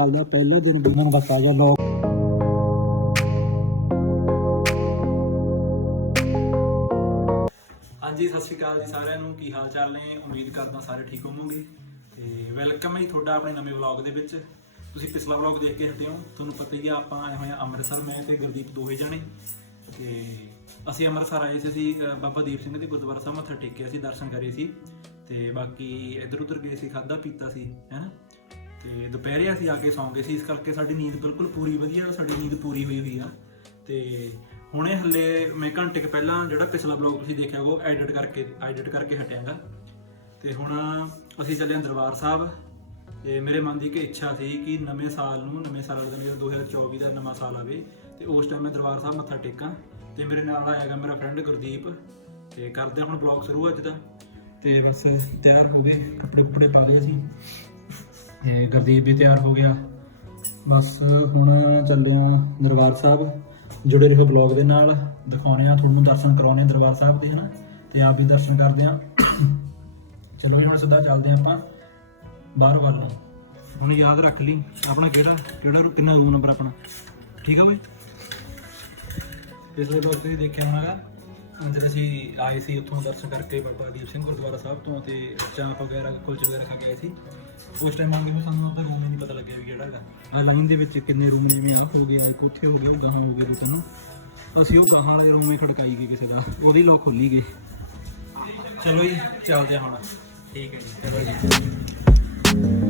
ਸਾਲ ਦਾ, ਪਹਿਲਾ ਦਿਨ ਵੀ ਮੈਨੂੰ ਦੱਸਿਆ ਗਿਆ, ਲੋਕ। ਹਾਂਜੀ, ਸਤਿ ਸ਼੍ਰੀ ਅਕਾਲ ਜੀ ਸਾਰਿਆਂ ਨੂੰ। ਕੀ ਹਾਲ ਚਾਲ ਨੇ? ਉਮੀਦ ਕਰਦਾ ਸਾਰੇ ਠੀਕ ਹੋਵੋਗੇ। ਤੇ ਵੈਲਕਮ ਹੈ ਜੀ ਤੁਹਾਡਾ ਆਪਣੇ ਨਵੇਂ ਵਲੌਗ ਦੇ ਵਿੱਚ। ਤੁਸੀਂ ਪਿਛਲਾ ਵਲੌਗ ਦੇਖ ਕੇ ਹਟੇ ਹੋ। ਤੁਹਾਨੂੰ ਪਤਾ ਹੀ ਆ, ਆਪਾਂ ਆਏ ਹੋਏ ਆ ਅੰਮ੍ਰਿਤਸਰ ਮੈਂ ਤੇ ਗੁਰਦੀਪ ਦੋਹੇ ਜਾਣੇ। ਤੇ ਅਸੀਂ ਅੰਮ੍ਰਿਤਸਰ ਆਏ ਸੀ, ਅਸੀਂ ਬਾਬਾ ਦੀਪ ਸਿੰਘ ਦੇ ਗੁਰਦੁਆਰਾ ਸਾਹਿਬ ਮੱਥਾ ਟੇਕਿਆ ਸੀ, ਦਰਸ਼ਨ ਕਰੇ ਸੀ। ਤੇ ਬਾਕੀ ਇੱਧਰ ਉਧਰ ਗਏ ਸੀ ਖਾਦਾ ਪੀਤਾ ਸੀ, ਹੈਨਾ? ਤੇ ਦੁਪਹਿਰੇ ਅਸੀਂ ਆ ਕੇ ਸੌਂ ਗਏ ਸੀ, ਇਸ ਕਰਕੇ ਸਾਡੀ ਨੀਂਦ ਬਿਲਕੁਲ ਪੂਰੀ ਵਧੀਆ, ਸਾਡੀ ਨੀਂਦ ਪੂਰੀ ਹੋਈ ਹੋਈ ਆ। ਤੇ ਹੁਣੇ ਹੱਲੇ ਮੈਂ ਘੰਟੇ ਕੁ ਪਹਿਲਾਂ ਜਿਹੜਾ ਪਿਛਲਾ ਬਲੌਗ ਤੁਸੀਂ ਦੇਖਿਆ ਉਹ ਐਡਿਟ ਕਰਕੇ ਐਡਿਟ ਕਰਕੇ ਹਟਿਆਗਾ। ਤੇ ਹੁਣ ਅਸੀਂ ਚੱਲੇ ਹਾਂ ਦਰਬਾਰ ਸਾਹਿਬ। ਤੇ ਮੇਰੇ ਮਨ ਦੀ ਇੱਕ ਇੱਛਾ ਸੀ ਕਿ ਨਵੇਂ ਸਾਲ ਨੂੰ, ਨਵੇਂ ਸਾਲ ਦਾ ਜਿਹੜਾ 2024 ਦਾ ਨਵਾਂ ਸਾਲ ਆਵੇ। ਤੇ ਉਸ ਟਾਈਮ ਮੈਂ ਦਰਬਾਰ ਸਾਹਿਬ ਮੱਥਾ ਟੇਕਾਂ। ਤੇ ਮੇਰੇ ਨਾਲ ਆਏਗਾ ਮੇਰਾ ਫਰੈਂਡ ਗੁਰਦੀਪ। ਤੇ ਕਰਦੇ ਹਾਂ ਹੁਣ ਬਲੌਗ ਸ਼ੁਰੂ ਅੱਜ ਦਾ। ਤੇ ਬਸ ਤਿਆਰ ਹੋ ਗਏ, ਕੱਪੜੇ ਕੁਪੜੇ ਪਾ ਲਏ ਅਸੀਂ। ਤੇ ਗੁਰਦੀਪ ਵੀ ਤਿਆਰ ਹੋ ਗਿਆ। ਬਸ ਹੁਣ ਚੱਲੇ ਦਰਬਾਰ ਸਾਹਿਬ, ਜੁੜੇ ਰਹੋ ਬਲੌਗ ਦੇ ਨਾਲ। ਦਿਖਾਉਣੇ ਆ, ਤੁਹਾਨੂੰ ਦਰਸ਼ਨ ਕਰਾਉਣੇ ਦਰਬਾਰ ਸਾਹਿਬ ਦੇ, ਹਨਾ? ਤੇ ਆਪ ਵੀ ਦਰਸ਼ਨ ਕਰਦੇ ਆ। ਚਲੋ ਜੀ, ਹੁਣ ਸਿੱਧਾ ਚੱਲਦੇ ਆ ਆਪਾਂ ਬਾਹਰ ਵੱਲ ਨੂੰ। ਹੁਣ ਯਾਦ ਰੱਖ ਲਈ, ਆਪਣਾ ਕਿਹੜਾ ਕਿਹੜਾ ਕਿੰਨਾ ਰੂਮ ਨੰਬਰ ਆਪਣਾ? ਠੀਕ ਆ ਬਾਈ? ਪਿਛਲੇ ਵਕਤ ਵੀ ਦੇਖਿਆ ਹੋਣਾਗਾ ਅੰਦਰ ਅਸੀਂ ਆਏ ਸੀ ਉੱਥੋਂ ਦਰਸ਼ਨ ਕਰਕੇ ਬਾਬਾ ਦੀਪ ਸਿੰਘ ਗੁਰਦੁਆਰਾ ਸਾਹਿਬ ਤੋਂ, ਤੇ ਚਾਂਪ ਵਗੈਰਾ, ਕੁਲਚ ਵਗੈਰਾ ਖਾ ਕੇ ਆਏ ਸੀ। ਉਸ ਟਾਈਮ ਆ ਕੇ ਸਾਨੂੰ ਆਪਣਾ ਰੂਮ ਹੀ ਨਹੀਂ ਪਤਾ ਲੱਗਿਆ ਵੀ ਕਿਹੜਾ ਹੈਗਾ। ਆ ਲਾਈਨ ਦੇ ਵਿੱਚ ਕਿੰਨੇ ਰੂਮ ਨੇ ਵੀ ਆ ਹੋ ਗਿਆ ਇੱਕ ਉੱਥੇ ਹੋ ਗਿਆ, ਉਹ ਗਾਹਾਂ ਹੋ ਗਏ ਦੋ ਤਿੰਨ। ਅਸੀਂ ਉਹ ਗਾਹਾਂ ਵਾਲੇ ਰੂਮੇ ਖੜਕਾਈ ਗਏ ਕਿਸੇ ਦਾ। ਉਹਦੀ ਲੋਕ ਖੋਲੀ ਗਏ ਚਲੋ ਜੀ, ਚੱਲਦੇ ਹਾਂ ਹੁਣ। ਠੀਕ ਹੈ ਜੀ, ਚਲੋ ਜੀ।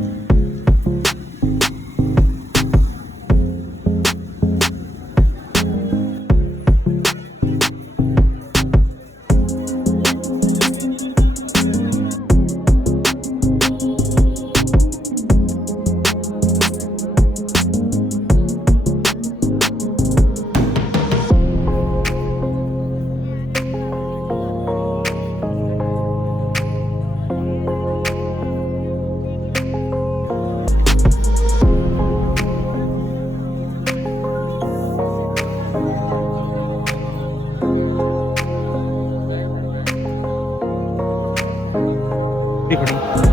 一会儿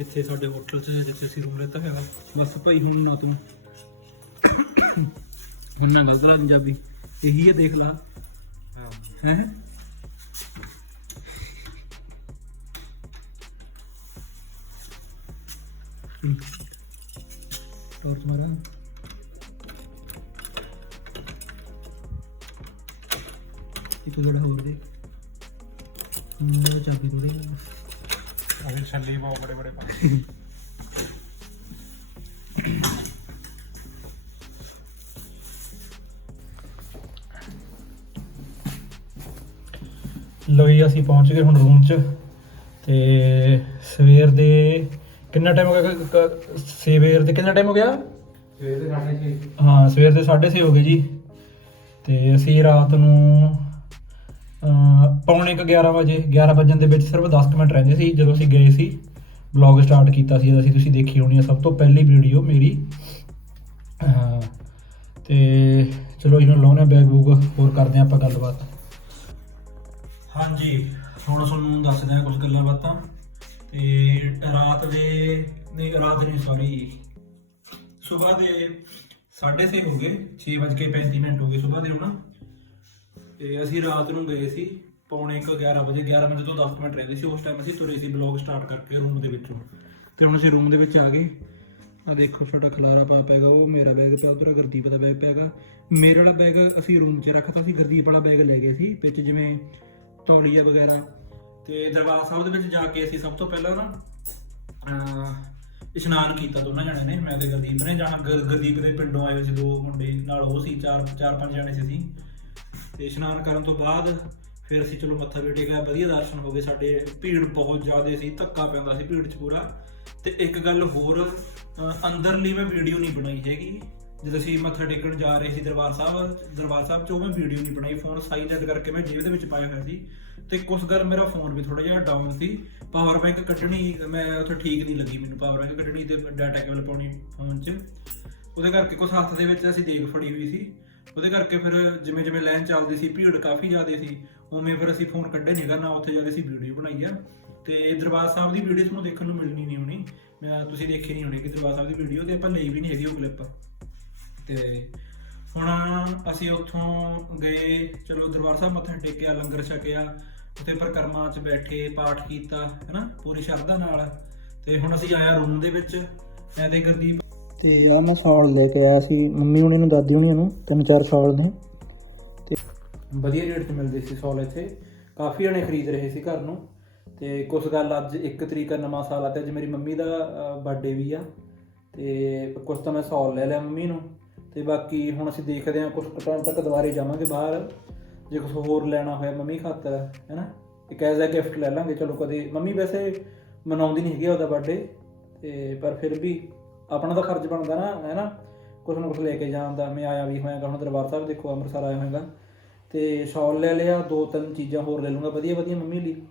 ਇੱਥੇ ਸਾਡੇ ਹੋਟਲ 'ਚ ਜਿੱਥੇ ਅਸੀਂ ਰੂਮ ਲਿੱਤਾ ਹੈਗਾ ਬਸ ਭਾਈ ਹੁਣ ਨਾ ਤੂੰ ਹੁਣ ਨਾ ਗਲਤ ਲਾ ਪੰਜਾਬੀ। ਇਹੀ ਹੈ ਦੇਖ ਲਾ। ਹੈ? ਟੋਰਚ ਮਾਰਾਂ। ਇਹ ਤੋਂ ਥੋੜਾ ਹੋਰ ਦੇ ਮੇਰਾ ਚਾਬੀ ਥੋੜੀ ਅਸੀਂ ਛੱਲੀ ਬਹੁਤ ਬੜੇ ਬੜੇ ਪਾ ਲੋ ਜੀ ਅਸੀਂ ਪਹੁੰਚ ਗਏ ਹੁਣ ਰੂਮ 'ਚ ਤੇ ਸਵੇਰ ਦੇ ਕਿੰਨਾ ਟਾਈਮ ਹੋ ਗਿਆ? ਕ- ਕ- ਸਵੇਰ ਦੇ ਕਿੰਨਾ ਟਾਈਮ ਹੋ ਗਿਆ? ਸਵੇਰ ਦੇ ਸਾਢੇ ਛੇ। ਹਾਂ ਸਵੇਰ ਦੇ 6:30 ਹੋ ਗਏ ਜੀ। ਤੇ ਅਸੀਂ ਰਾਤ ਨੂੰ ਪੌਣੇ ਕੁ 11 ਵਜੇ 11 ਵਜਣ ਦੇ ਵਿੱਚ ਸਿਰਫ 10 ਮਿੰਟ ਰਹਿੰਦੇ ਸੀ, ਜਦੋਂ ਅਸੀਂ ਗਏ ਸੀ ਵਲੌਗ ਸਟਾਰਟ ਕੀਤਾ ਸੀ, ਅਸੀਂ ਤੁਸੀਂ ਦੇਖੀ ਹੋਣੀ ਆ ਸਭ ਤੋਂ ਪਹਿਲੀ ਵੀਡੀਓ ਮੇਰੀ। ਤੇ ਚਲੋ ਇਹਨਾਂ ਲਾਉਣੇ ਬੈਗ ਬੂਗ, ਹੋਰ ਕਰਦੇ ਹਾਂ ਆਪਾਂ ਗੱਲਬਾਤ। ਹਾਂਜੀ, ਹੁਣ ਤੁਹਾਨੂੰ ਦੱਸਦੇ ਹਾਂ ਕੁਝ ਗੱਲਾਂ ਬਾਤਾਂ। ਤੇ ਰਾਤ ਦੇ, ਨਹੀਂ, ਰਾਤ ਨਹੀਂ ਸੌਰੀ ਸਵੇਰ ਦੇ 6:30 ਹੋ ਗਏ 6:35 ਮਿੰਟ ਹੋ ਗਏ ਸਵੇਰ ਦੇ ਹੁਣ। ਤੇ ਅਸੀਂ ਰਾਤ ਨੂੰ ਗਏ ਸੀ, ਪੌਣੇ ਕੁ 11 ਵਜੇ 11 ਵਜੇ ਤੋਂ 10 ਮਿੰਟ ਰਹਿੰਦੇ ਸੀ। ਉਸ ਟਾਈਮ ਅਸੀਂ ਤੁਰੇ ਸੀ ਬਲੌਗ ਸਟਾਰਟ ਕਰਕੇ ਰੂਮ ਦੇ ਵਿੱਚੋਂ। ਤੇ ਹੁਣ ਅਸੀਂ ਰੂਮ ਦੇ ਵਿੱਚ ਆ ਗਏ। ਆ ਦੇਖੋ ਛੋਟਾ ਖਲਾਰਾ ਪਾ ਪੈਗਾ ਉਹ ਮੇਰਾ ਬੈਗ ਪਿਆ, ਉਧਰ ਗੁਰਦੀਪ ਦਾ ਬੈਗ ਪਿਆਗਾ ਮੇਰੇ ਵਾਲਾ ਬੈਗ ਅਸੀਂ ਰੂਮ 'ਚ ਰੱਖਤਾ ਸੀ, ਗੁਰਦੀਪ ਵਾਲਾ ਬੈਗ ਲੈ ਗਏ ਸੀ, ਵਿੱਚ ਜਿਵੇਂ ਤੌਲੀਆ ਵਗੈਰਾ। ਤੇ ਦਰਬਾਰ ਸਾਹਿਬ ਦੇ ਵਿੱਚ ਜਾ ਕੇ ਅਸੀਂ ਸਭ ਤੋਂ ਪਹਿਲਾਂ ਨਾ, ਅਹ ਇਸ਼ਨਾਨ ਕੀਤਾ ਦੋਨਾਂ ਜਣੇ ਨੇ, ਮੈਂ ਤੇ ਗੁਰਦੀਪ ਨੇ ਜਾਣਾ। ਗੁਰ- ਗੁਰਦੀਪ ਦੇ ਪਿੰਡੋਂ ਆਏ ਹੋਏ ਸੀ ਦੋ ਮੁੰਡੇ, ਨਾਲ ਉਹ ਸੀ, ਚਾਰ ਚਾਰ ਪੰਜ ਜਣੇ ਸੀ ਅਸੀਂ। ਤੇ ਇਸ਼ਨਾਨ ਕਰਨ ਤੋਂ ਬਾਅਦ ਫਿਰ ਅਸੀਂ ਚਲੋ ਮੱਥਾ ਵੀ ਟੇਕਿਆ, ਵਧੀਆ ਦਰਸ਼ਨ ਹੋ ਗਏ ਸਾਡੇ। ਭੀੜ ਬਹੁਤ ਜ਼ਿਆਦਾ ਸੀ, ਧੱਕਾ ਪੈਂਦਾ ਸੀ ਭੀੜ 'ਚ ਪੂਰਾ। ਤੇ ਇੱਕ ਗੱਲ ਹੋਰ, ਅਹ ਅੰਦਰਲੀ ਮੈਂ ਵੀਡੀਓ ਨਹੀਂ ਬਣਾਈ ਹੈਗੀ। ਜਦੋਂ ਅਸੀਂ ਮੱਥਾ ਟੇਕਣ ਜਾ ਰਹੇ ਸੀ ਦਰਬਾਰ ਸਾਹਿਬ ਦਰਬਾਰ ਸਾਹਿਬ 'ਚ ਉਹ ਮੈਂ ਵੀਡੀਓ ਨਹੀਂ ਬਣਾਈ। ਫੋਨ ਸਾਈਲੈਂਟ ਕਰਕੇ ਮੈਂ ਜੇਬ ਦੇ ਵਿੱਚ ਪਾਇਆ ਹੋਇਆ ਸੀ। ਤੇ ਕੁਛ ਗੱਲ ਮੇਰਾ ਫੋਨ ਵੀ ਥੋੜਾ ਜਿਹਾ ਡਾਊਨ ਸੀ। ਪਾਵਰ ਬੈਂਕ ਕੱਢਣੀ, ਮੈਂ ਉੱਥੇ ਠੀਕ ਨਹੀਂ ਲੱਗੀ ਮੈਨੂੰ ਪਾਵਰ ਬੈਂਕ ਕੱਢਣੀ ਤੇ ਡਾਟਾ ਕੇਬਲ ਪਾਉਣੀ ਫੋਨ 'ਚ। ਉਹਦੇ ਕਰਕੇ ਕੁਛ ਹੱਥ ਦੇ ਵਿੱਚ ਅਸੀਂ ਦੇਖ ਫੜੀ ਹੋਈ ਸੀ। ਉਹਦੇ ਕਰਕੇ ਫਿਰ ਜਿਵੇਂ ਜਿਵੇਂ ਲਾਈਨ ਚੱਲਦੀ ਸੀ, ਭੀੜ ਕਾਫੀ ਜ਼ਿਆਦਾ ਸੀ, ਉਵੇਂ ਫਿਰ ਅਸੀਂ ਫੋਨ ਕੱਢੇ ਨਹੀਂ ਕਰਨਾ ਉੱਥੇ ਜਾ ਕੇ ਅਸੀਂ ਵੀਡੀਓ ਬਣਾਈ ਆ। ਤੇ ਦਰਬਾਰ ਸਾਹਿਬ ਦੀ ਵੀਡੀਓ ਤੁਹਾਨੂੰ ਦੇਖਣ ਨੂੰ ਮਿਲਣੀ ਨਹੀਂ ਹੋਣੀ। ਮੈਂ, ਤੁਸੀਂ ਦੇਖੀ ਨਹੀਂ ਹੋਣੀ ਕਿ ਦਰਬਾਰ ਸਾਹਿਬ ਦੀ ਵੀਡੀਓ ਤੇ ਆਪਾਂ ਲਈ ਵੀ ਨਹੀਂ ਹੈਗੀ ਉਹ ਕਲਿੱਪ ਤੇ ਹੁਣ ਅਸੀਂ ਉੱਥੋਂ ਗਏ, ਚਲੋ ਦਰਬਾਰ ਸਾਹਿਬ ਮੱਥਾ ਟੇਕਿਆ, ਲੰਗਰ ਛਕਿਆ, ਉੱਥੇ ਪਰਕਰਮਾ 'ਚ ਬੈਠੇ, ਪਾਠ ਕੀਤਾ, ਹੈਨਾ, ਪੂਰੀ ਸ਼ਰਧਾ ਨਾਲ। ਤੇ ਹੁਣ ਅਸੀਂ ਆਇਆ ਰੂਮ ਦੇ ਵਿੱਚ, ਮੈਂ ਤੇ ਗੁਰਦੀਪ ਤੇ ਆ ਮੈਂ ਸਾਲ ਲੈ ਕੇ ਆਇਆ ਸੀ, ਮੰਮੀ ਹੁਣੀ ਨੂੰ, ਦਾਦੀ ਹੁਣੀ ਨੂੰ, ਤਿੰਨ ਚਾਰ ਸਾਲ ਨੇ ਤੇ ਵਧੀਆ ਰੇਟ 'ਤੇ ਮਿਲਦੇ ਸੀ ਸਾਲ ਇੱਥੇ। ਕਾਫੀ ਜਣੇ ਖਰੀਦ ਰਹੇ ਸੀ ਘਰ ਨੂੰ। ਤੇ ਕੁਛ ਗੱਲ ਅੱਜ 1 ਤਰੀਕ ਨਵਾਂ ਸਾਲ ਆ ਤੇ ਅੱਜ ਮੇਰੀ ਮੰਮੀ ਦਾ ਬਰਥਡੇ ਵੀ ਆ। ਤੇ ਕੁਛ ਤਾਂ ਮੈਂ ਸਾਲ ਲੈ ਲਿਆ ਮੰਮੀ ਨੂੰ। ਤੇ ਬਾਕੀ ਹੁਣ ਅਸੀਂ ਦੇਖਦੇ ਹਾਂ ਕੁਝ ਟਾਈਮ ਤੱਕ ਦੁਬਾਰੇ ਜਾਵਾਂਗੇ ਬਾਹਰ। ਜੇ ਕੁਝ ਹੋਰ ਲੈਣਾ ਹੋਇਆ ਮੰਮੀ ਖਾਤਰ, ਹੈਨਾ? ਇੱਕ ਐਜ਼ ਅ ਗਿਫਟ ਲੈ ਲਾਂਗੇ, ਚਲੋ ਕਦੇ। ਮੰਮੀ ਵੈਸੇ ਮਨਾਉਂਦੀ ਨਹੀਂ ਹੈਗੀ ਉਹਦਾ ਬਰਥਡੇ ਤੇ ਪਰ ਫਿਰ ਵੀ ਆਪਣਾ ਤਾਂ ਖਰਚ ਬਣਦਾ ਨਾ, ਹੈ ਨਾ? ਕੁਝ ਨਾ ਕੁਝ ਲੈ ਕੇ ਜਾਣ ਦਾ ਮੈਂ ਆਇਆ ਵੀ ਹੋਇਆਗਾ, ਹੁਣ ਦਰਬਾਰ ਸਾਹਿਬ ਦੇਖੋ, ਅੰਮ੍ਰਿਤਸਰ ਆਇਆ ਹੋਇਆਗਾ। ਤੇ ਸ਼ਾਲ ਲੈ ਲਿਆ, ਦੋ ਤਿੰਨ ਚੀਜ਼ਾਂ ਹੋਰ ਲੈ ਲੂੰਗਾ, ਵਧੀਆ ਵਧੀਆ ਮੰਮੀ ਲਈ।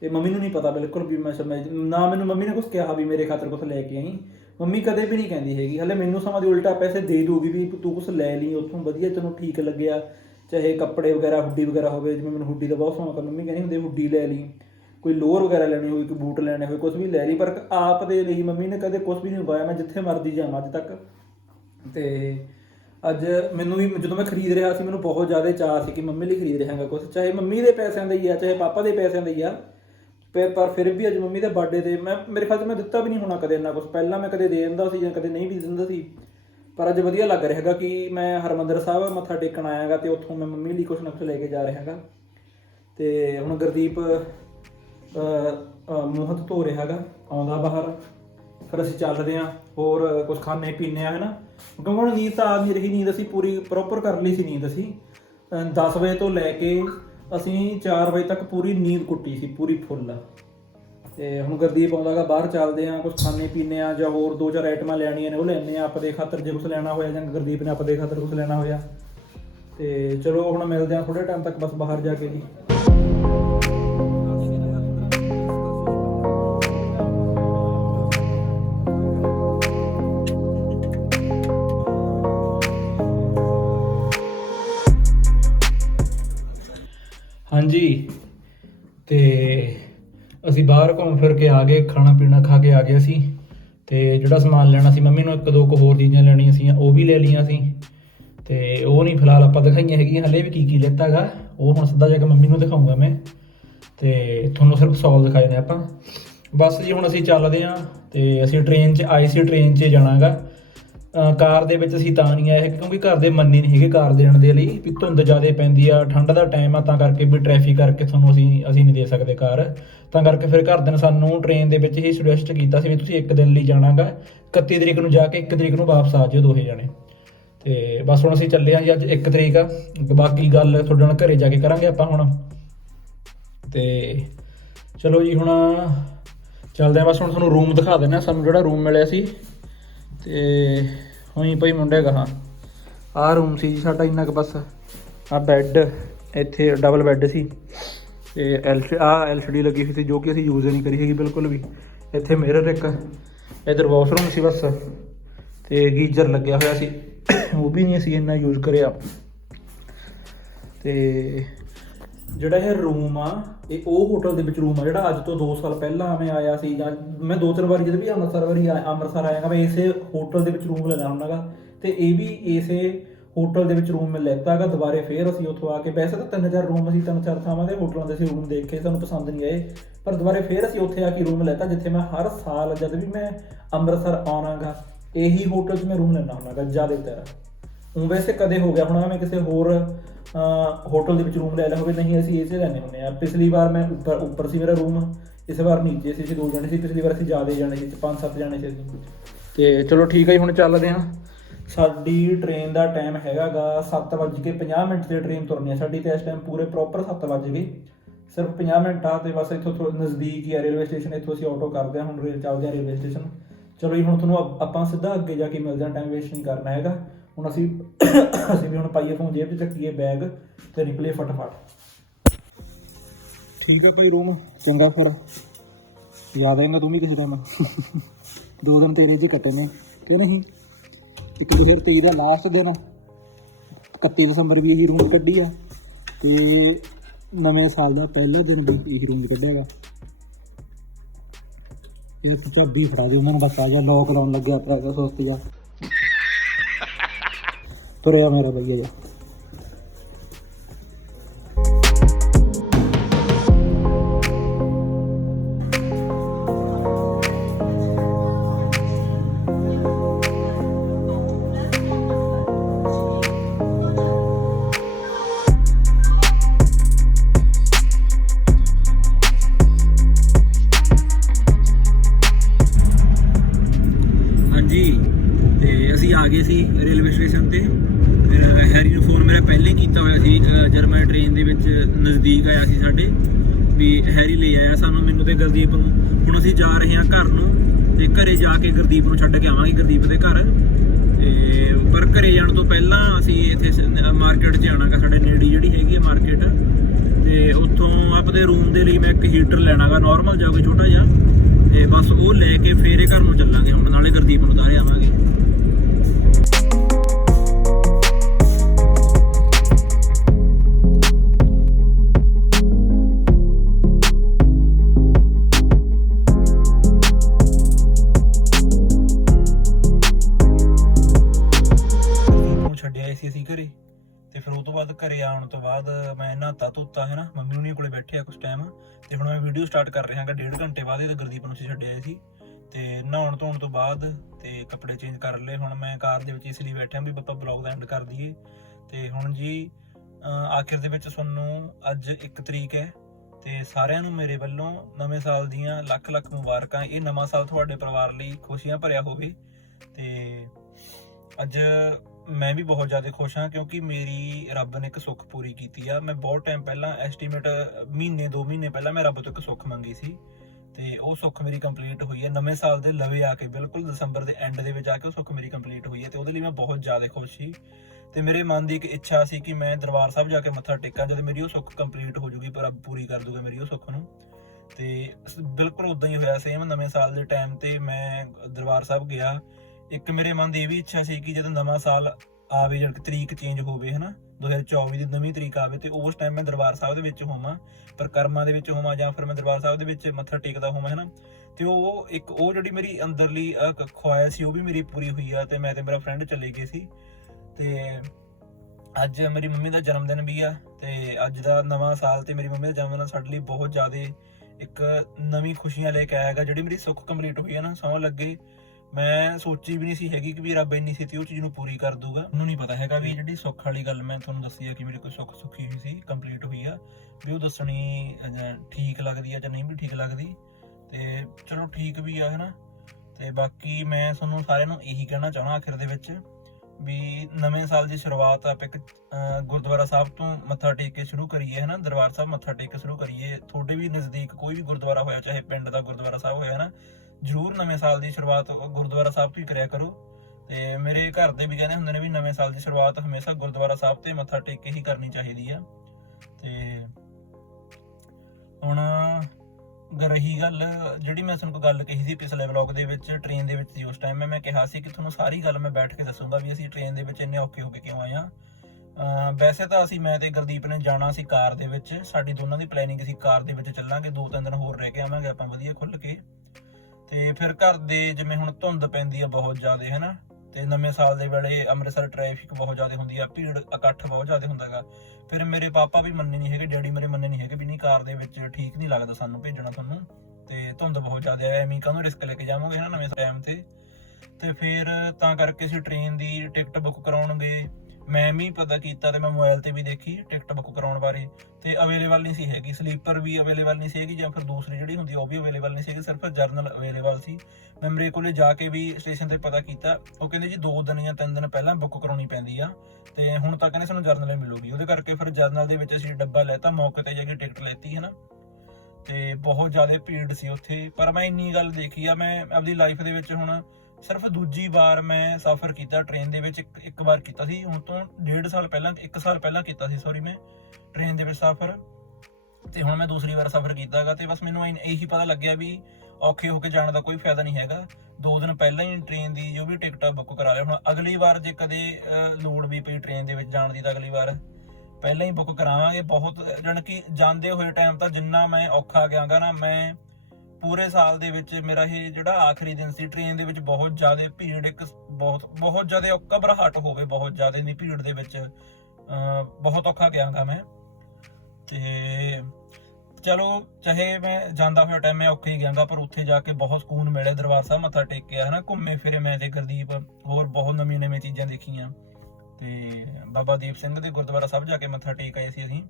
ਤੇ ਮੰਮੀ ਨੂੰ ਨਹੀਂ ਪਤਾ ਬਿਲਕੁਲ ਵੀ ਮੈਂ ਸਮਝ ਨਾ ਮੈਨੂੰ ਮੰਮੀ ਨੇ ਕੁਝ ਕਿਹਾ ਵੀ ਮੇਰੇ ਖਾਤਰ ਕੁਝ ਲੈ ਕੇ ਆਈ। ਮੰਮੀ ਕਦੇ ਵੀ ਨਹੀਂ ਕਹਿੰਦੀ ਹੈਗੀ। ਹਲੇ ਮੈਨੂੰ ਸਮਾਂ ਦੀ ਉਲਟਾ ਪੈਸੇ ਦੇ ਦੂਗੀ ਵੀ ਤੂੰ ਕੁਝ ਲੈ ਲਈ, ਉੱਥੋਂ ਵਧੀਆ ਤੈਨੂੰ ਠੀਕ ਲੱਗਿਆ। ਚਾਹੇ ਕੱਪੜੇ ਵਗੈਰਾ, ਹੁੱਡੀ ਵਗੈਰਾ ਹੋਵੇ, ਜਿਵੇਂ ਮੈਨੂੰ ਹੁੱਡੀ ਦਾ ਬਹੁਤ ਸ਼ੌਂਕ ਆ। ਮੰਮੀ ਕਹਿੰਦੀ ਹੁੰਦੀ ਹੁੱਡੀ ਲੈ ਲਈ। ਕੋਈ ਲੋਅਰ ਵਗੈਰਾ ਲੈਣੀ ਹੋਈ ਕੋਈ ਬੂਟ ਲੈਣੇ ਹੋਏ ਕੁਝ ਵੀ ਲੈ ਲਈ, ਪਰ ਆਪ ਦੇ ਲਈ ਮੰਮੀ ਨੇ ਕਦੇ ਕੁਝ ਵੀ ਨਹੀਂ ਪਾਇਆ ਮੈਂ ਜਿੱਥੇ ਮਰਜ਼ੀ ਜਾਵਾਂ ਅੱਜ ਤੱਕ। ਤੇ ਅੱਜ ਮੈਨੂੰ ਵੀ ਜਦੋਂ ਮੈਂ ਖਰੀਦ ਰਿਹਾ ਸੀ, ਮੈਨੂੰ ਬਹੁਤ ਜ਼ਿਆਦਾ ਚਾਅ ਸੀ ਕਿ ਮੰਮੀ ਲਈ ਖਰੀਦ ਰਿਹਾਗਾ ਕੁਝ ਚਾਹੇ ਮੰਮੀ ਦੇ ਪੈਸਿਆਂ ਦਾ ਹੀ ਆ, ਚਾਹੇ ਪਾਪਾ ਦੇ ਪੈਸਿਆਂ ਦਾ ਹੀ ਆ, ਪਰ ਪਰ ਫਿਰ ਵੀ ਅੱਜ ਮੰਮੀ ਦੇ ਬਰਥਡੇ ਤੇ ਮੈਂ ਮੇਰੇ ਖਿਆਲ 'ਚ ਮੈਂ ਦਿੱਤਾ ਵੀ ਨਹੀਂ ਹੋਣਾ ਕਦੇ ਇੰਨਾ ਕੁਝ ਪਹਿਲਾਂ ਮੈਂ ਕਦੇ ਦੇ ਦਿੰਦਾ ਸੀ ਜਾਂ ਕਦੇ ਨਹੀਂ ਵੀ ਦਿੰਦਾ ਸੀ, ਪਰ ਅੱਜ ਵਧੀਆ ਲੱਗ ਰਿਹਾ ਕਿ ਮੈਂ ਹਰਮੰਦਰ ਸਾਹਿਬ ਮੱਥਾ ਟੇਕਣ ਆਇਆਗਾ ਤੇ ਉੱਥੋਂ ਮੈਂ ਮੰਮੀ ਲਈ ਕੁਝ ਨਾ ਕੁਝ ਲੈ ਕੇ ਜਾ ਰਿਹਾ ਹੈਗਾ ਤੇ ਹੁਣ ਗੁਰਦੀਪ ਮੂੰਹ ਹੱਥ ਧੋ ਰਿਹਾ ਹੈਗਾ, ਆਉਂਦਾ ਬਾਹਰ। ਫਿਰ ਅਸੀਂ ਚੱਲਦੇ ਹਾਂ, ਹੋਰ ਕੁਝ ਖਾਣੇ ਪੀਣੇ ਆ ਹੈਨਾ ਕਿਉਂਕਿ ਹੁਣ ਨੀਂਦ ਤਾਂ ਆ ਨਹੀਂ ਰਹੀ, ਨੀਂਦ ਅਸੀਂ ਪੂਰੀ ਪ੍ਰੋਪਰ ਕਰ ਲਈ ਸੀ ਨੀਂਦ ਅਸੀਂ। ਅਹ 10 ਵਜੇ ਤੋਂ ਲੈ ਕੇ ਅਸੀਂ 4 ਵਜੇ ਤੱਕ ਪੂਰੀ ਨੀਂਦ ਕੁੱਟੀ ਸੀ, ਪੂਰੀ ਫੁੱਲ ਤੇ ਹੁਣ ਗੁਰਦੀਪ ਆਉਂਦਾਗਾ ਬਾਹਰ ਚੱਲਦੇ ਆ ਕੁਝ ਖਾਣੇ ਪੀਣੇ ਆ, ਜਾਂ ਹੋਰ ਦੋ ਚਾਰ ਆਈਟਮਾਂ ਲੈਣੀਆਂ ਨੇ, ਉਹ ਲੈਣੇ ਆ ਆਪਦੇ ਖਾਤਰ ਜੇ ਕੁਝ ਲੈਣਾ ਹੋਇਆ, ਜਾਂ ਗੁਰਦੀਪ ਨੇ ਆਪਦੇ ਖਾਤਰ ਕੁਝ ਲੈਣਾ ਹੋਇਆ। ਤੇ ਚਲੋ, ਹੁਣ ਮਿਲਦੇ ਆ ਥੋੜੇ ਟਾਈਮ ਤੱਕ, ਬਸ ਬਾਹਰ ਜਾ ਕੇ ਜੀ। ਘੁੰਮ ਕੇ, ਖਾਣਾ ਪੀਣਾ ਖਾ ਕੇ ਆ ਗਏ ਅਸੀਂ। ਤੇ ਜਿਹੜਾ ਸਮਾਨ ਲੈਣਾ ਸੀ, ਮੰਮੀ ਨੂੰ ਇੱਕ ਦੋ ਕੁ ਹੋਰ ਚੀਜ਼ਾਂ ਲੈਣੀਆਂ ਸੀ, ਉਹ ਵੀ ਲੈ ਲਈਆਂ ਸੀ। ਤੇ ਉਹ ਨਹੀਂ ਫਿਲਹਾਲ ਆਪਾਂ ਦਿਖਾਈਆਂ ਹੈਗੀਆਂ, ਹਲੇ ਵੀ ਕੀ ਕੀ ਲੈਤਾਗਾ ਉਹ ਹੁਣ ਸਿੱਧਾ ਜਾ ਕੇ ਮੰਮੀ ਨੂੰ ਦਿਖਾਉਂਗਾ ਮੈਂ। ਤੇ ਤੁਹਾਨੂੰ ਸਿਰਫ ਸੌਲ ਦਿਖਾਏ ਨੇ ਆਪਾਂ। ਬਸ ਜੀ, ਹੁਣ ਅਸੀਂ ਚੱਲਦੇ ਆਂ, ਤੇ ਅਸੀਂ ਟ੍ਰੇਨ 'ਚ ਆਈ ਸੀ ਟ੍ਰੇਨ 'ਚ ਜਾਣਾਗਾ ਅਹ ਕਾਰ ਦੇ ਵਿੱਚ ਅਸੀਂ ਤਾਂ ਨਹੀਂ ਆਏ ਕਿਉਂਕਿ ਘਰ ਦੇ ਮੰਨੇ ਨਹੀਂ ਹੈਗੇ ਕਾਰ ਦੇਣ ਦੇ ਲਈ ਵੀ ਧੁੰਦ ਜ਼ਿਆਦਾ ਪੈਂਦੀ ਆ, ਠੰਡ ਦਾ ਟਾਈਮ ਆ, ਤਾਂ ਕਰਕੇ ਵੀ ਟ੍ਰੈਫਿਕ ਕਰਕੇ ਤੁਹਾਨੂੰ ਅਸੀਂ ਅਸੀਂ ਨਹੀਂ ਦੇ ਸਕਦੇ ਕਾਰ। ਤਾਂ ਕਰਕੇ ਫਿਰ ਘਰ ਦੇ ਨੇ ਸਾਨੂੰ ਟ੍ਰੇਨ ਦੇ ਵਿੱਚ ਹੀ ਸੁਜੈਸਟ ਕੀਤਾ ਸੀ ਵੀ ਤੁਸੀਂ ਇੱਕ ਦਿਨ ਲਈ ਜਾਣਾਗਾ 31 ਤਰੀਕ ਨੂੰ ਜਾ ਕੇ 1 ਤਰੀਕ ਨੂੰ ਵਾਪਸ ਆ ਜਿਓ ਦੋਹੇ ਜਾਣੇ। ਤੇ ਬਸ ਹੁਣ ਅਸੀਂ ਚੱਲੇ ਆਂ ਜੀ ਅੱਜ 1 ਤਰੀਕ ਆ। ਬਾਕੀ ਗੱਲ ਤੁਹਾਡੇ ਨਾਲ ਘਰੇ ਜਾ ਕੇ ਕਰਾਂਗੇ ਆਪਾਂ ਹੁਣ। ਤੇ ਚਲੋ ਜੀ ਹੁਣ ਚੱਲਦੇ ਆ, ਬਸ ਹੁਣ ਤੁਹਾਨੂੰ ਰੂਮ ਦਿਖਾ ਦਿੰਦੇ ਆ, ਸਾਨੂੰ ਜਿਹੜਾ ਰੂਮ ਮਿਲਿਆ ਸੀ। ਤੇ ਹੋਈ ਭਾਈ ਮੁੰਡੇ ਕਹਾ ਆਹ ਰੂਮ ਸੀ ਜੀ ਸਾਡਾ ਇੰਨਾ ਕੁ ਬਸ। ਆ ਬੈੱਡ ਇੱਥੇ ਡਬਲ ਬੈੱਡ ਸੀ। ਤੇ ਐਲ ਆ ਐਲਸੀਡੀ ਲੱਗੀ ਹੋਈ ਸੀ ਜੋ ਕਿ ਅਸੀਂ ਯੂਜ਼ ਨਹੀਂ ਕਰੀ ਹੈਗੀ ਬਿਲਕੁਲ ਵੀ। ਇੱਥੇ ਮਿਰਰ ਇੱਕ, ਇਧਰ ਵਾਸ਼ਰੂਮ ਸੀ ਬਸ। ਤੇ ਗੀਜ਼ਰ ਲੱਗਿਆ ਹੋਇਆ ਸੀ। ਉਹ ਵੀ ਨਹੀਂ ਅਸੀਂ ਇੰਨਾ ਯੂਜ਼ ਕਰਿਆ। ਤੇ ਜਿਹੜਾ ਇਹ ਰੂਮ ਆ ਇਹ ਉਹ ਹੋਟਲ ਦੇ ਵਿੱਚ ਰੂਮ ਆ, ਜਿਹੜਾ ਅੱਜ ਤੋਂ 2 ਸਾਲ ਪਹਿਲਾਂ ਮੈਂ ਆਇਆ ਸੀ, ਜਾਂ ਮੈਂ ਦੋ ਤਿੰਨ ਵਾਰੀ ਜਦ ਵੀ ਅੰਮ੍ਰਿਤਸਰ ਵਾਰੀ ਆ- ਅੰਮ੍ਰਿਤਸਰ ਆਇਆਗਾ ਮੈਂ ਇਸੇ ਹੋਟਲ ਦੇ ਵਿੱਚ ਰੂਮ ਲੈਣਾ ਹੁੰਦਾਗਾ, ਤੇ ਇਹ ਵੀ ਇਸੇ ਹੋਟਲ ਦੇ ਵਿੱਚ ਰੂਮ ਮੈਂ ਲੈਤਾਗਾ, ਦੁਬਾਰੇ ਫੇਰ ਅਸੀਂ ਉੱਥੋਂ ਆ ਕੇ, ਵੈਸੇ ਤਾਂ ਤਿੰਨ ਰੂਮ ਅਸੀਂ ਤਿੰਨ ਚਾਰ ਥਾਵਾਂ ਦੇ ਹੋਟਲਾਂ ਦੇ ਸੀ ਰੂਮ ਦੇਖ ਕੇ ਸਾਨੂੰ ਪਸੰਦ ਨਹੀਂ ਆਏ, ਪਰ ਦੁਬਾਰੇ ਫੇਰ ਅਸੀਂ ਉੱਥੇ ਆ ਕੇ ਰੂਮ ਲੈਤਾ, ਜਿੱਥੇ ਮੈਂ ਹਰ ਸਾਲ ਜਦ ਵੀ ਮੈਂ ਅੰਮ੍ਰਿਤਸਰ ਆਉਣਾਗਾ, ਇਹੀ ਹੋਟਲ 'ਚ ਮੈਂ ਰੂਮ ਲੈਣਾ ਹੁੰਦਾਗਾ ਜ਼ਿਆਦਾਤਰ। ਹੁਣ ਵੈਸੇ ਕਦੇ ਹੋ ਗਿਆ, ਹੋਣਾ ਮੈਂ ਕਿਸੇ ਹੋਰ ਹੋਟਲ ਦੇ ਵਿੱਚ ਰੂਮ ਲੈ ਹੋਵੇ ਨਹੀਂ ਅਸੀਂ ਇਸੇ ਲੈਣੇ ਹੁੰਦੇ ਆ ਪਿਛਲੀ ਵਾਰ ਮੈਂ ਉੱਪਰ ਉੱਪਰ ਸੀ ਮੇਰਾ ਰੂਮ ਇਸ ਵਾਰ ਨੀਚੇ ਸੀ ਅਸੀਂ ਦੋ ਜਣੇ ਸੀ ਪਿਛਲੀ ਵਾਰ ਅਸੀਂ ਜ਼ਿਆਦਾ ਜਾਣੇ ਸੀ ਪੰਜ ਸੱਤ ਜਾਣੇ ਸੀ ਅਸੀਂ। ਤੇ ਚਲੋ ਠੀਕ ਹੈ ਜੀ ਹੁਣ ਚੱਲਦੇ ਹਾਂ ਸਾਡੀ ਟ੍ਰੇਨ ਦਾ ਟਾਈਮ ਹੈਗਾਗਾ 7:50 ਮਿੰਟ ਤੇ ਟ੍ਰੇਨ ਤੁਰਨੀ ਹੈ ਸਾਡੀ ਤੇ ਇਸ ਟਾਈਮ ਪੂਰੇ ਪ੍ਰੋਪਰ 7 ਵਜ ਗਏ। ਸਿਰਫ 50 ਮਿੰਟ ਆ ਤੇ ਬਸ ਇੱਥੋਂ ਥੋੜਾ ਨਜ਼ਦੀਕ ਹੀ ਆ ਰੇਲਵੇ ਸਟੇਸ਼ਨ ਇੱਥੋਂ ਅਸੀਂ ਆਟੋ ਕਰਦੇ ਹਾਂ ਹੁਣ ਰੇਲ ਚੱਲਦੇ ਹਾਂ ਰੇਲਵੇ ਸਟੇਸ਼ਨ ਚਲੋ ਜੀ ਹੁਣ ਤੁਹਾਨੂੰ ਆਪ- ਆਪਾਂ ਸਿੱਧਾ ਅੱਗੇ ਜਾ ਕੇ ਮਿਲਦੇ ਹਾਂ ਟਾਈਮ ਵੇਸਟ ਨਹੀਂ ਕਰਨਾ ਹੈਗਾ। ਹੁਣ ਅਸੀਂ ਅਸੀਂ ਵੀ ਹੁਣ ਪਾਈਏ ਫੋਨ ਜੇਬ 'ਚ, ਚੱਕੀਏ ਬੈਗ ਤੇ ਨਿਕਲੀਏ ਫਟਾਫਟ। ਠੀਕ ਹੈ ਭਾਈ ਰੂਮ, ਚੰਗਾ ਫਿਰ। ਯਾਦ ਆਏਗਾ ਤੂੰ ਵੀ ਕਿਸੇ ਟਾਈਮ ਦੋ ਦਿਨ ਤੇਰੇ 'ਚ ਕੱਟੇ ਨੇ, ਕਿ ਨਹੀਂ? ਇੱਕ ਦੋ ਹਜ਼ਾਰ ਤੇਈ ਦਾ ਲਾਸਟ ਦਿਨ 31 ਦਸੰਬਰ ਵੀ ਇਹੀ ਰੂਮ ਕੱਢੀ ਆ। ਤੇ ਨਵੇਂ ਸਾਲ ਦਾ ਪਹਿਲਾ ਦਿਨ ਵੀ ਇਹੀ ਰੂਮ ਕੱਢਿਆਗਾ। ਇਹ ਤਾਂ ਚਾਬੀ ਫੜਾ ਦੇ ਉਹਨਾਂ ਨੂੰ ਬਸ ਆ ਜਾ ਲੋਕ ਲਾਉਣ ਲੱਗਿਆ ਪਿਆ ਹੈਗਾ ਜਾ ਤੁਰਿਆ ਮੇਰਾ ਭਈਆ ਜਾ ਗੁਰਦੀਪ ਨੂੰ। ਹੁਣ ਅਸੀਂ ਜਾ ਰਹੇ ਹਾਂ ਘਰ ਨੂੰ ਤੇ ਘਰੇ ਜਾ ਕੇ ਗੁਰਦੀਪ ਨੂੰ ਛੱਡ ਕੇ ਆਵਾਂਗੇ ਗੁਰਦੀਪ ਦੇ ਘਰ। ਤੇ ਪਰ ਘਰੇ ਜਾਣ ਤੋਂ ਪਹਿਲਾਂ ਅਸੀਂ ਇੱਥੇ ਮਾਰਕੀਟ 'ਚ ਆਣਾਗਾ ਸਾਡੇ ਨੇੜੇ ਜਿਹੜੀ ਹੈਗੀ ਹੈ ਮਾਰਕੀਟ ਤੇ ਉੱਥੋਂ ਆਪਣੇ ਰੂਮ ਦੇ ਲਈ ਮੈਂ ਇੱਕ ਹੀਟਰ ਲੈਣਾਗਾ ਨਾਰਮਲ ਜਾ ਕੋਈ ਛੋਟਾ ਜਿਹਾ। ਤੇ ਬਸ ਉਹ ਲੈ ਕੇ ਫੇਰ ਇਹ ਘਰ ਨੂੰ ਚੱਲਾਂਗੇ, ਹੁਣ ਨਾਲੇ ਗੁਰਦੀਪ ਨੂੰ ਉਤਾਰੇ ਆਵਾਂਗੇ। ਬਾਅਦ ਘਰੇ ਆਉਣ ਤੋਂ ਬਾਅਦ ਮੈਂ ਨਹਾਤਾ ਧੋਤਾ ਹੈ ਨਾ, ਮੰਮੀ ਹੁਣੀ ਕੋਲੇ ਬੈਠੇ ਆ ਕੁਝ ਟਾਈਮ ਤੇ ਹੁਣ ਮੈਂ ਵੀਡੀਓ ਸਟਾਰਟ ਕਰ ਰਿਹਾ ਹਾਂਗਾ, ਡੇਢ ਘੰਟੇ ਬਾਅਦ ਇਹ ਤਾਂ ਗੁਰਦੀਪ ਨੂੰ ਅਸੀਂ ਛੱਡਿਆ ਸੀ। ਤੇ ਨਹਾਉਣ ਧੋਣ ਤੋਂ ਬਾਅਦ ਤੇ ਕੱਪੜੇ ਚੇਂਜ ਕਰ ਲਏ। ਹੁਣ ਮੈਂ ਕਾਰ ਦੇ ਵਿੱਚ ਇਸ ਲਈ ਬੈਠਿਆ ਵੀ ਆਪਾਂ ਬਲੌਗ ਦਾ ਐਂਡ ਕਰ ਦਈਏ। ਤੇ ਹੁਣ ਜੀ ਆਖਿਰ ਦੇ ਵਿੱਚ ਤੁਹਾਨੂੰ ਅੱਜ 1 ਤਰੀਕ ਹੈ ਤੇ ਸਾਰਿਆਂ ਨੂੰ ਮੇਰੇ ਵੱਲੋਂ ਨਵੇਂ ਸਾਲ ਦੀਆਂ ਲੱਖ ਲੱਖ ਮੁਬਾਰਕਾਂ। ਇਹ ਨਵਾਂ ਸਾਲ ਤੁਹਾਡੇ ਪਰਿਵਾਰ ਲਈ ਖੁਸ਼ੀਆਂ ਭਰਿਆ ਹੋਵੇ। ਤੇ ਅੱਜ ਮੈਂ ਵੀ ਬਹੁਤ ਜ਼ਿਆਦਾ ਖੁਸ਼ ਹਾਂ ਕਿਉਂਕਿ ਮੇਰੀ ਰੱਬ ਨੇ ਇੱਕ ਸੁੱਖ ਪੂਰੀ ਕੀਤੀ ਆ। ਮੈਂ ਬਹੁਤ ਟਾਈਮ ਪਹਿਲਾਂ ਐਸਟੀਮੇਟ ਮਹੀਨੇ 2 ਮਹੀਨੇ ਪਹਿਲਾਂ ਮੈਂ ਰੱਬ ਤੋਂ ਇੱਕ ਸੁੱਖ ਮੰਗੀ ਸੀ ਤੇ ਉਹ ਸੁੱਖ ਮੇਰੀ ਕੰਪਲੀਟ ਹੋਈ ਹੈ। ਨਵੇਂ ਸਾਲ ਦੇ ਲਵੇ ਆ ਕੇ, ਬਿਲਕੁਲ ਦਸੰਬਰ ਦੇ ਐਂਡ ਦੇ ਵਿੱਚ ਆ ਕੇ ਉਹ ਸੁੱਖ ਮੇਰੀ ਕੰਪਲੀਟ ਹੋਈ ਹੈ ਤੇ ਉਹਦੇ ਲਈ ਮੈਂ ਬਹੁਤ ਜ਼ਿਆਦਾ ਖੁਸ਼ ਸੀ। ਤੇ ਮੇਰੇ ਮਨ ਦੀ ਇੱਕ ਇੱਛਾ ਸੀ ਕਿ ਮੈਂ ਦਰਬਾਰ ਸਾਹਿਬ ਜਾ ਕੇ ਮੱਥਾ ਟੇਕਾਂ, ਜਦ ਮੇਰੀ ਉਹ ਸੁੱਖ ਕੰਪਲੀਟ ਹੋ ਜੂਗੀ, ਪਰ ਪੂਰੀ ਕਰ ਦੂਗਾ ਮੇਰੀ ਉਹ ਸੁੱਖ ਨੂੰ। ਤੇ ਬਿਲਕੁਲ ਉਦਾਂ ਹੀ ਹੋਇਆ ਸੇਮ ਨਵੇਂ ਸਾਲ ਦੇ ਟਾਈਮ ਤੇ ਮੈਂ ਦਰਬਾਰ ਸਾਹਿਬ ਗਿਆ। ਇੱਕ ਮੇਰੇ ਮਨ ਦੀ ਇਹ ਵੀ ਇੱਛਾ ਸੀ ਕਿ ਜਦੋਂ ਨਵਾਂ ਸਾਲ ਆਵੇ ਜਦ ਤਰੀਕ ਚੇਂਜ ਹੋਵੇ, ਹਨਾ 2024 ਦੀ ਨਵੀਂ ਤਰੀਕ ਆਵੇ ਤੇ ਉਸ ਟਾਈਮ ਮੈਂ ਦਰਬਾਰ ਸਾਹਿਬ ਦੇ ਵਿੱਚ ਹੋਵਾਂ, ਪਰ ਕਰਮਾਂ ਦੇ ਵਿੱਚ ਹੋਵਾਂ ਜਾਂ ਫਿਰ ਮੈਂ ਦਰਬਾਰ ਸਾਹਿਬ ਦੇ ਵਿੱਚ ਮੱਥਾ ਟੇਕਦਾ ਹੋਵਾਂ, ਹਨਾ, ਤੇ ਉਹ ਇੱਕ ਉਹ ਜਿਹੜੀ ਮੇਰੀ ਅੰਦਰਲੀ ਖੁਆਇਸ਼ ਸੀ, ਉਹ ਵੀ ਮੇਰੀ ਪੂਰੀ ਹੋਈ ਆ ਤੇ ਮੈਂ ਤੇ ਮੇਰਾ ਫਰੈਂਡ ਚਲੇ ਗਏ ਸੀ, ਤੇ ਅੱਜ ਮੇਰੀ ਮੰਮੀ ਦਾ ਜਨਮ ਦਿਨ ਵੀ ਆ ਤੇ ਅੱਜ ਦਾ ਨਵਾਂ ਸਾਲ ਤੇ ਮੇਰੀ ਮੰਮੀ ਦਾ ਜਨਮ ਦਿਨ ਸਾਡੇ ਲਈ ਬਹੁਤ ਜ਼ਿਆਦਾ ਇੱਕ ਨਵੀਂ ਖੁਸ਼ੀਆਂ ਲੈ ਕੇ ਆਏਗਾ ਜਿਹੜੀ ਮੇਰੀ ਸੁੱਖ ਕੰਪਲੀਟ ਹੋਈ ਹੈ ਨਾ ਸੌਂ ਲੱਗੇ ਮੈਂ ਸੋਚੀ ਵੀ ਨਹੀਂ ਸੀ ਹੈਗੀ ਕਿ ਵੀ ਰੱਬ ਇੰਨੀ ਛੇਤੀ ਉਹ ਚੀਜ਼ ਨੂੰ ਪੂਰੀ ਕਰ ਦੂਗਾ ਉਹਨੂੰ ਨਹੀਂ ਪਤਾ ਹੈਗਾ ਵੀ ਜਿਹੜੀ ਸੁੱਖ ਵਾਲੀ ਗੱਲ ਮੈਂ ਤੁਹਾਨੂੰ ਦੱਸੀ ਆ ਕਿ ਮੇਰੀ ਕੋਈ ਸੁੱਖ ਸੁੱਖੀ ਹੋਈ ਸੀ ਕੰਪਲੀਟ ਹੋਈ ਆ ਵੀ ਉਹ ਦੱਸਣੀ ਠੀਕ ਲੱਗਦੀ ਆ ਜਾਂ ਨਹੀਂ ਵੀ ਠੀਕ ਲੱਗਦੀ। ਤੇ ਚਲੋ ਠੀਕ ਵੀ ਆ ਹਨਾ। ਤੇ ਬਾਕੀ ਮੈਂ ਤੁਹਾਨੂੰ ਸਾਰਿਆਂ ਨੂੰ ਇਹੀ ਕਹਿਣਾ ਚਾਹਣਾ ਆਖਿਰ ਦੇ ਵਿੱਚ ਵੀ ਨਵੇਂ ਸਾਲ ਦੀ ਸ਼ੁਰੂਆਤ ਆਪਾਂ ਇੱਕ ਗੁਰਦੁਆਰਾ ਸਾਹਿਬ ਤੋਂ ਮੱਥਾ ਟੇਕ ਕੇ ਸ਼ੁਰੂ ਕਰੀਏ ਹਨਾ। ਦਰਬਾਰ ਸਾਹਿਬ ਮੱਥਾ ਟੇਕ ਕੇ ਸ਼ੁਰੂ ਕਰੀਏ। ਤੁਹਾਡੇ ਵੀ ਨਜ਼ਦੀਕ ਕੋਈ ਵੀ ਗੁਰਦੁਆਰਾ ਹੋਇਆ ਚਾਹੇ ਪਿੰਡ ਦਾ ਗੁਰਦੁਆਰਾ ਸਾਹਿਬ ਹੋਇਆ ਨਾ ਜਰੂਰ ਨਵੇਂ ਸਾਲ ਦੀ ਸ਼ੁਰੂਆਤ ਗੁਰਦੁਆਰਾ ਸਾਹਿਬ ਤੋਂ ਕਰਿਆ ਕਰੋ। ਤੇ ਮੇਰੇ ਘਰ ਦੇ ਵੀ ਕਹਿੰਦੇ ਹੁੰਦੇ ਨੇ ਵੀ ਨਵੇਂ ਸਾਲ ਦੀ ਸ਼ੁਰੂਆਤ ਹਮੇਸ਼ਾ ਗੁਰਦੁਆਰਾ ਸਾਹਿਬ ਤੇ ਮੱਥਾ ਟੇਕ ਕੇ ਹੀ ਕਰਨੀ ਚਾਹੀਦੀ ਆ। ਤੇ ਹੁਣ ਰਹੀ ਗੱਲ ਜਿਹੜੀ ਮੈਂ ਤੁਹਾਨੂੰ ਗੱਲ ਕਹੀ ਸੀ ਪਿਛਲੇ ਵਲੌਗ ਦੇ ਵਿੱਚ ਟ੍ਰੇਨ ਦੇ ਵਿੱਚ ਸੀ ਉਸ ਟਾਈਮ ਮੈਂ ਕਿਹਾ ਸੀ ਕਿ ਤੁਹਾਨੂੰ ਸਾਰੀ ਗੱਲ ਮੈਂ ਬੈਠ ਕੇ ਦੱਸੂੰਗਾ ਵੀ ਅਸੀਂ ਟ੍ਰੇਨ ਦੇ ਵਿੱਚ ਇੰਨੇ ਔਖੇ ਹੋ ਕੇ ਕਿਉਂ ਆਏ ਆ ਅਹ ਵੈਸੇ ਤਾਂ ਅਸੀਂ, ਮੈਂ ਤੇ ਗੁਰਦੀਪ ਨੇ ਜਾਣਾ ਸੀ ਕਾਰ ਦੇ ਵਿੱਚ। ਸਾਡੀ ਦੋਨਾਂ ਦੀ ਪਲੈਨਿੰਗ ਸੀ ਕਾਰ ਦੇ ਵਿੱਚ ਚੱਲਾਂਗੇ, ਦੋ ਤਿੰਨ ਦਿਨ ਹੋਰ ਰਹਿ ਕੇ ਆਵਾਂਗੇ ਆਪਾਂ ਵਧੀਆ ਖੁੱਲ ਕੇ। ਤੇ ਫਿਰ ਘਰ ਦੇ ਜਿਵੇਂ ਹੁਣ ਧੁੰਦ ਪੈਂਦੀ ਆ ਬਹੁਤ ਜ਼ਿਆਦਾ ਹੈ ਨਾ ਤੇ ਨਵੇਂ ਸਾਲ ਦੇ ਵੇਲੇ ਅੰਮ੍ਰਿਤਸਰ ਟ੍ਰੈਫਿਕ ਬਹੁਤ ਜ਼ਿਆਦਾ ਹੁੰਦੀ ਆ, ਭੀੜ ਇਕੱਠ ਬਹੁਤ ਜ਼ਿਆਦਾ ਹੁੰਦਾਗਾ ਫਿਰ ਮੇਰੇ ਪਾਪਾ ਵੀ ਮੰਨੇ ਨਹੀਂ ਹੈਗੇ, ਡੈਡੀ ਮੇਰੇ ਮੰਨੇ ਨਹੀਂ ਹੈਗੇ ਵੀ ਨਹੀਂ, ਕਾਰ ਦੇ ਵਿੱਚ ਠੀਕ ਨਹੀਂ ਲੱਗਦਾ ਸਾਨੂੰ ਭੇਜਣਾ ਤੁਹਾਨੂੰ। ਤੇ ਧੁੰਦ ਬਹੁਤ ਜ਼ਿਆਦਾ ਹੈ ਐਵੇਂ ਕਾਹਨੂੰ ਰਿਸਕ ਲੈ ਕੇ ਜਾਵਾਂਗੇ, ਹਨਾ, ਨਵੇਂ ਟਾਈਮ ਤੇ? ਤੇ ਫਿਰ ਤਾਂ ਕਰਕੇ ਅਸੀਂ ਟ੍ਰੇਨ ਦੀ ਟਿਕਟ ਬੁੱਕ ਕਰਾਉਣਗੇ। ਮੈਂ ਵੀ ਪਤਾ ਕੀਤਾ ਤੇ ਮੈਂ ਮੋਬਾਈਲ ਤੇ ਵੀ ਦੇਖੀ ਟਿਕਟ ਬੁੱਕ ਕਰਾਉਣ ਬਾਰੇ। ਤੇ ਅਵੇਲੇਬਲ ਨਹੀਂ ਸੀ ਹੈਗੀ। ਸਲੀਪਰ ਵੀ ਅਵੇਲੇਬਲ ਨਹੀਂ ਸੀ ਹੈਗੀ ਜਾਂ ਫਿਰ ਦੂਸਰੀ ਜਿਹੜੀ ਹੁੰਦੀ ਉਹ ਵੀ ਅਵੇਲੇਬਲ ਨਹੀਂ ਸੀ ਹੈਗੀ, ਸਿਰਫ ਜਰਨਲ ਅਵੇਲੇਬਲ ਸੀ। ਮੈਂ ਮੇਰੇ ਕੋਲੇ ਜਾ ਕੇ ਵੀ ਸਟੇਸ਼ਨ ਤੇ ਪਤਾ ਕੀਤਾ। ਉਹ ਕਹਿੰਦੇ ਜੀ 2 ਦਿਨ ਜਾਂ 3 ਦਿਨ ਪਹਿਲਾਂ ਬੁੱਕ ਕਰਾਉਣੀ ਪੈਂਦੀ ਆ। ਤੇ ਹੁਣ ਤਾਂ ਕਹਿੰਦੇ ਸਾਨੂੰ ਜਰਨਲ ਹੀ ਮਿਲੂਗੀ। ਉਹਦੇ ਕਰਕੇ ਫਿਰ ਜਰਨਲ ਦੇ ਵਿੱਚ ਅਸੀਂ ਡੱਬਾ ਲੈਤਾ, ਮੌਕੇ ਤੇ ਜਾ ਕੇ ਟਿਕਟ ਲੈਤੀ ਹੈ ਨਾ ਤੇ ਬਹੁਤ ਜ਼ਿਆਦਾ ਭੀੜ ਸੀ ਉੱਥੇ। ਪਰ ਮੈਂ ਇੰਨੀ ਗੱਲ ਦੇਖੀ ਆ, ਮੈਂ ਆਪਣੀ ਲਾਈਫ ਦੇ ਵਿੱਚ ਹੁਣ ਸਿਰਫ ਦੂਜੀ ਵਾਰ ਮੈਂ ਸਫ਼ਰ ਕੀਤਾ ਟ੍ਰੇਨ ਦੇ ਵਿੱਚ ਇੱਕ ਇੱਕ ਵਾਰ ਕੀਤਾ ਸੀ, ਹੁਣ ਤੋਂ ਡੇਢ ਸਾਲ ਪਹਿਲਾਂ, ਇੱਕ ਸਾਲ ਪਹਿਲਾਂ ਕੀਤਾ ਸੀ ਸੌਰੀ ਮੈਂ ਟ੍ਰੇਨ ਦੇ ਵਿੱਚ ਸਫ਼ਰ। ਤੇ ਹੁਣ ਮੈਂ ਦੂਸਰੀ ਵਾਰ ਸਫ਼ਰ ਕੀਤਾਗਾ ਤੇ ਬਸ ਮੈਨੂੰ ਇਹੀ ਪਤਾ ਲੱਗਿਆ ਵੀ ਔਖੇ ਹੋ ਕੇ ਜਾਣ ਦਾ ਕੋਈ ਫਾਇਦਾ ਨਹੀਂ ਹੈਗਾ। ਦੋ ਦਿਨ ਪਹਿਲਾਂ ਹੀ ਟ੍ਰੇਨ ਦੀ ਜੋ ਵੀ ਟਿਕਟਾਂ ਬੁੱਕ ਕਰਾ ਲਿਆ, ਹੁਣ ਅਗਲੀ ਵਾਰ ਜੇ ਕਦੇ ਲੋੜ ਵੀ ਪਈ ਟ੍ਰੇਨ ਦੇ ਵਿੱਚ ਜਾਣ ਦੀ ਤਾਂ ਅਗਲੀ ਵਾਰ ਪਹਿਲਾਂ ਹੀ ਬੁੱਕ ਕਰਾਵਾਂਗੇ। ਬਹੁਤ, ਜਣ ਕਿ ਜਾਂਦੇ ਹੋਏ ਟਾਈਮ ਤਾਂ ਜਿੰਨਾ ਮੈਂ ਔਖਾ ਗਿਆਗਾ ਨਾ, ਮੈਂ ਪੂਰੇ ਸਾਲ ਦੇ ਵਿੱਚ ਮੇਰਾ ਇਹ ਜਿਹੜਾ ਆਖਰੀ ਦਿਨ ਸੀ ਟ੍ਰੇਨ ਦੇ ਵਿੱਚ ਬਹੁਤ ਜ਼ਿਆਦਾ ਭੀੜ, ਇੱਕ ਬਹੁਤ ਬਹੁਤ ਜ਼ਿਆਦਾ ਘਬਰਾਹਟ ਹੋਵੇ ਬਹੁਤ ਜ਼ਿਆਦਾ ਦੀ ਭੀੜ ਦੇ ਵਿੱਚ ਬਹੁਤ ਔਖਾ ਗਿਆਗਾ ਮੈਂ। ਤੇ ਚਲੋ, ਚਾਹੇ ਮੈਂ ਜਾਂਦਾ ਹੋਇਆ ਟਾਈਮ ਮੈਂ ਔਖਾ ਹੀ ਗਿਆਗਾ, ਪਰ ਉੱਥੇ ਜਾ ਕੇ ਬਹੁਤ ਸਕੂਨ ਮਿਲਿਆ, ਦਰਬਾਰ ਸਾਹਿਬ ਮੱਥਾ ਟੇਕਿਆ ਹਨਾ, ਘੁੰਮੇ ਫਿਰੇ ਮੈਂ ਤੇ ਗੁਰਦੀਪ, ਹੋਰ ਬਹੁਤ ਨਵੀਆਂ ਨਵੀਆਂ ਚੀਜ਼ਾਂ ਦੇਖੀਆਂ। ਤੇ ਬਾਬਾ ਦੀਪ ਸਿੰਘ ਦੇ ਗੁਰਦੁਆਰਾ ਸਾਹਿਬ ਜਾ ਕੇ ਮੱਥਾ ਟੇਕ ਆਏ ਸੀ ਅਸੀਂ।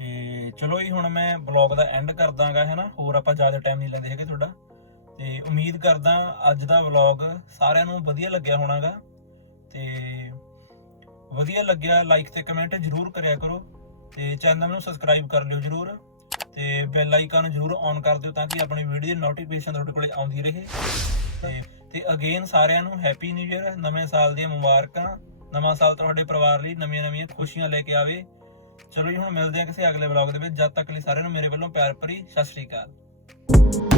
ਤੇ ਚਲੋ ਜੀ, ਹੁਣ ਮੈਂ ਬਲੌਗ ਦਾ ਐਂਡ ਕਰ ਦਾਂਗਾ ਹੈ ਨਾ ਹੋਰ ਆਪਾਂ ਜ਼ਿਆਦਾ ਟਾਈਮ ਨਹੀਂ ਲੈਂਦੇ ਹੈਗੇ ਤੁਹਾਡਾ। ਤੇ ਉਮੀਦ ਕਰਦਾ ਅੱਜ ਦਾ ਵਲੌਗ ਸਾਰਿਆਂ ਨੂੰ ਵਧੀਆ ਲੱਗਿਆ ਹੋਣਾਗਾ। ਤੇ ਵਧੀਆ ਲੱਗਿਆ ਲਾਈਕ ਤੇ ਕਮੈਂਟ ਜ਼ਰੂਰ ਕਰਿਆ ਕਰੋ। ਤੇ ਚੈਨਲ ਨੂੰ ਸਬਸਕ੍ਰਾਈਬ ਕਰ ਲਿਓ ਜ਼ਰੂਰ। ਤੇ ਬੈਲ ਆਈਕਨ ਜ਼ਰੂਰ ਔਨ ਕਰ ਦਿਓ ਤਾਂ ਕਿ ਆਪਣੀ ਵੀਡੀਓ ਦੀ ਨੋਟੀਫਿਕੇਸ਼ਨ ਤੁਹਾਡੇ ਕੋਲੇ ਆਉਂਦੀ ਰਹੇ। ਤੇ ਤੇ ਅਗੇਨ ਸਾਰਿਆਂ ਨੂੰ ਹੈਪੀ ਨਿਊ ਇਅਰ ਨਵੇਂ ਸਾਲ ਦੀਆਂ ਮੁਬਾਰਕਾਂ। ਨਵਾਂ ਸਾਲ ਤੁਹਾਡੇ ਪਰਿਵਾਰ ਲਈ ਨਵੀਆਂ ਨਵੀਆਂ ਖੁਸ਼ੀਆਂ ਲੈ ਕੇ ਆਵੇ। ਚਲੋ ਜੀ, ਹੁਣ ਮਿਲਦੇ ਆ ਕਿਸੇ ਅਗਲੇ ਵਲੌਗ ਦੇ ਵਿੱਚ। ਜਦ ਤੱਕ ਲਈ ਸਾਰਿਆਂ ਨੂੰ ਮੇਰੇ ਵੱਲੋਂ ਪਿਆਰ ਭਰੀ ਸਤਿ ਸ਼੍ਰੀ ਅਕਾਲ।